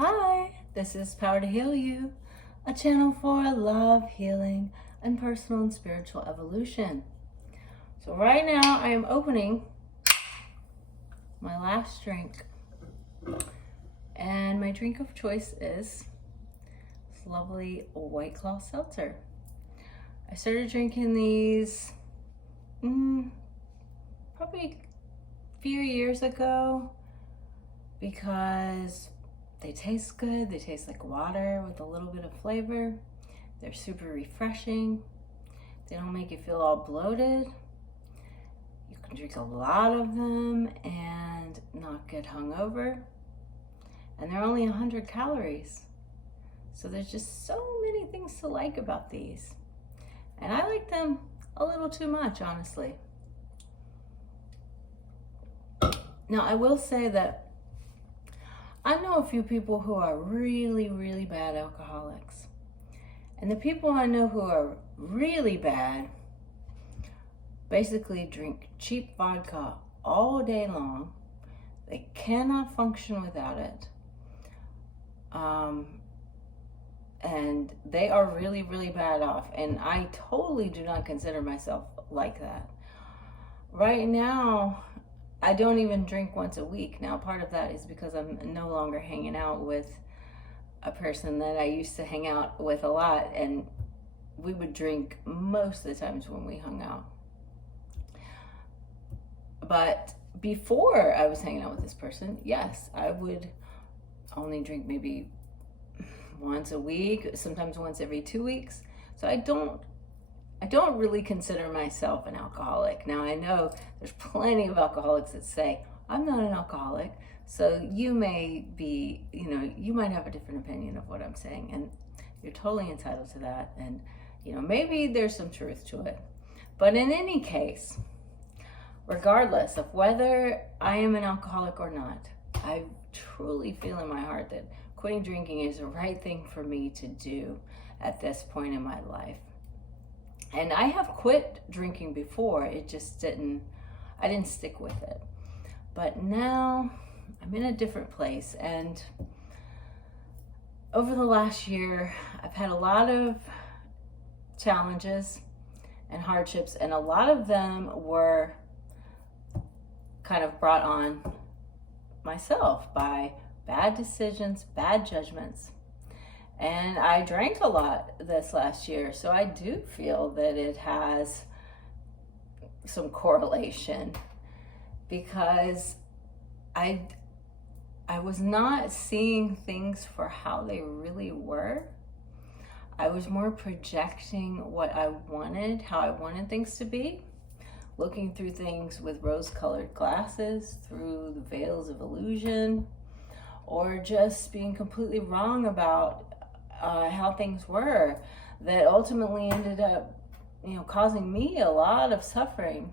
Hi, this is Power to Heal You, a channel for love, healing, and personal and spiritual evolution. So right now I am opening my last drink, and my drink of choice is this lovely White Claw seltzer. I started drinking these probably a few years ago because they taste good. They taste like water with a little bit of flavor. They're super refreshing. They don't make you feel all bloated. You can drink a lot of them and not get hungover. And they're only 100 calories. So there's just so many things to like about these. And I like them a little too much, honestly. Now, I will say that I know a few people who are really, really bad alcoholics. And the people I know who are really bad basically drink cheap vodka all day long. They cannot function without it. And they are really, really bad off. And I totally do not consider myself like that. Right now, I don't even drink once a week. Now, part of that is because I'm no longer hanging out with a person that I used to hang out with a lot, and we would drink most of the times when we hung out. But before I was hanging out with this person, yes, I would only drink maybe once a week, sometimes once every 2 weeks. So I don't really consider myself an alcoholic. Now, I know there's plenty of alcoholics that say, I'm not an alcoholic. So you may be, you might have a different opinion of what I'm saying, and you're totally entitled to that. And, maybe there's some truth to it. But in any case, regardless of whether I am an alcoholic or not, I truly feel in my heart that quitting drinking is the right thing for me to do at this point in my life. And I have quit drinking before, I didn't stick with it. But now I'm in a different place, and over the last year, I've had a lot of challenges and hardships, and a lot of them were kind of brought on myself by bad decisions, bad judgments. And I drank a lot this last year, so I do feel that it has some correlation, because I was not seeing things for how they really were. I was more projecting what I wanted, how I wanted things to be, looking through things with rose-colored glasses, through the veils of illusion, or just being completely wrong about how things were, that ultimately ended up, causing me a lot of suffering.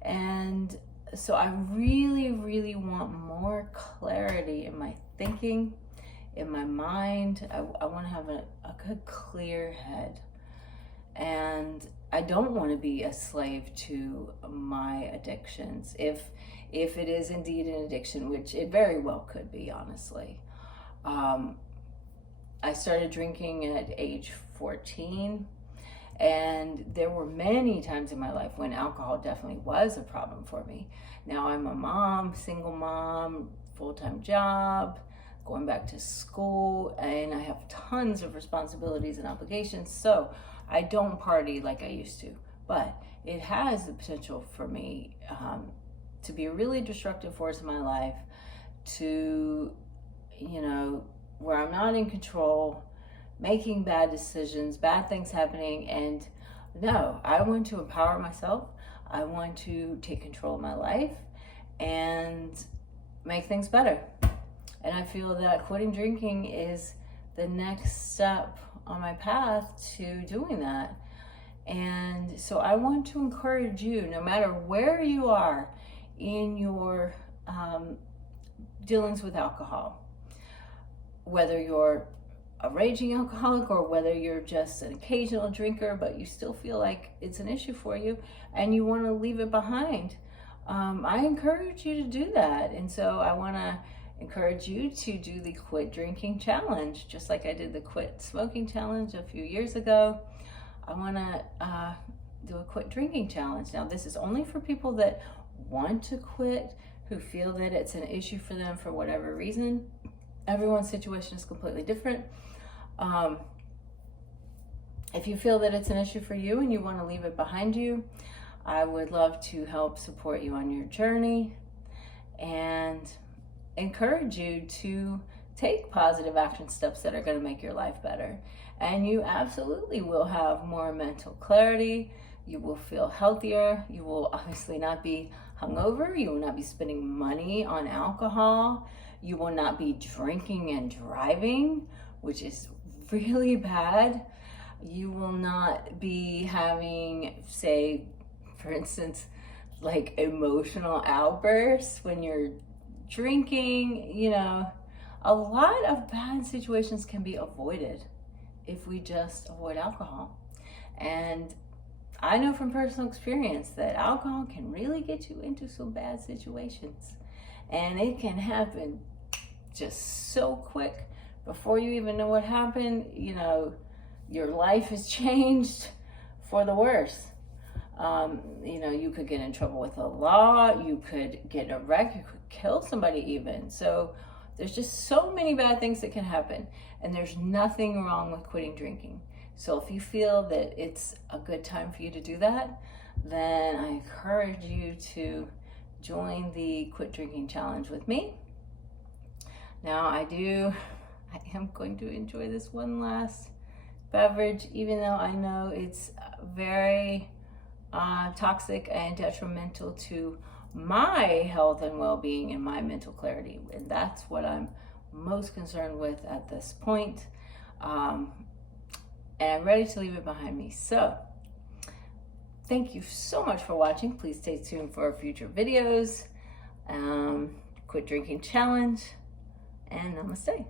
And so I really, really want more clarity in my thinking, in my mind. I want to have a good, clear head. And I don't want to be a slave to my addictions, if it is indeed an addiction, which it very well could be, honestly. I started drinking at age 14, and there were many times in my life when alcohol definitely was a problem for me. Now I'm a mom, single mom, full-time job, going back to school, and I have tons of responsibilities and obligations, so I don't party like I used to. But it has the potential for me to be a really destructive force in my life, to, where I'm not in control, making bad decisions, bad things happening. And no, I want to empower myself. I want to take control of my life and make things better. And I feel that quitting drinking is the next step on my path to doing that. And so I want to encourage you, no matter where you are in your dealings with alcohol, whether you're a raging alcoholic or whether you're just an occasional drinker, but you still feel like it's an issue for you and you want to leave it behind, I encourage you to do that. And so I want to encourage you to do the quit drinking challenge, just like I did the quit smoking challenge a few years ago. I want to do a quit drinking challenge. Now, this is only for people that want to quit, who feel that it's an issue for them for whatever reason. Everyone's situation is completely different. If you feel that it's an issue for you and you want to leave it behind you, I would love to help support you on your journey and encourage you to take positive action steps that are going to make your life better. And you absolutely will have more mental clarity. You will feel healthier. You will obviously not be hungover. You will not be spending money on alcohol. You will not be drinking and driving, which is really bad. You will not be having, say, for instance, like emotional outbursts when you're drinking. You know, a lot of bad situations can be avoided if we just avoid alcohol. And I know from personal experience that alcohol can really get you into some bad situations. And it can happen just so quick. Before you even know what happened, you know, your life has changed for the worse. You know, you could get in trouble with the law, you could get in a wreck, you could kill somebody even. So there's just so many bad things that can happen, and there's nothing wrong with quitting drinking. So if you feel that it's a good time for you to do that, then I encourage you to join the Quit Drinking Challenge with me. Now I am going to enjoy this one last beverage, even though I know it's very toxic and detrimental to my health and well-being and my mental clarity. And that's what I'm most concerned with at this point. And I'm ready to leave it behind me. So thank you so much for watching. Please stay tuned for future videos. Quit Drinking Challenge, and namaste.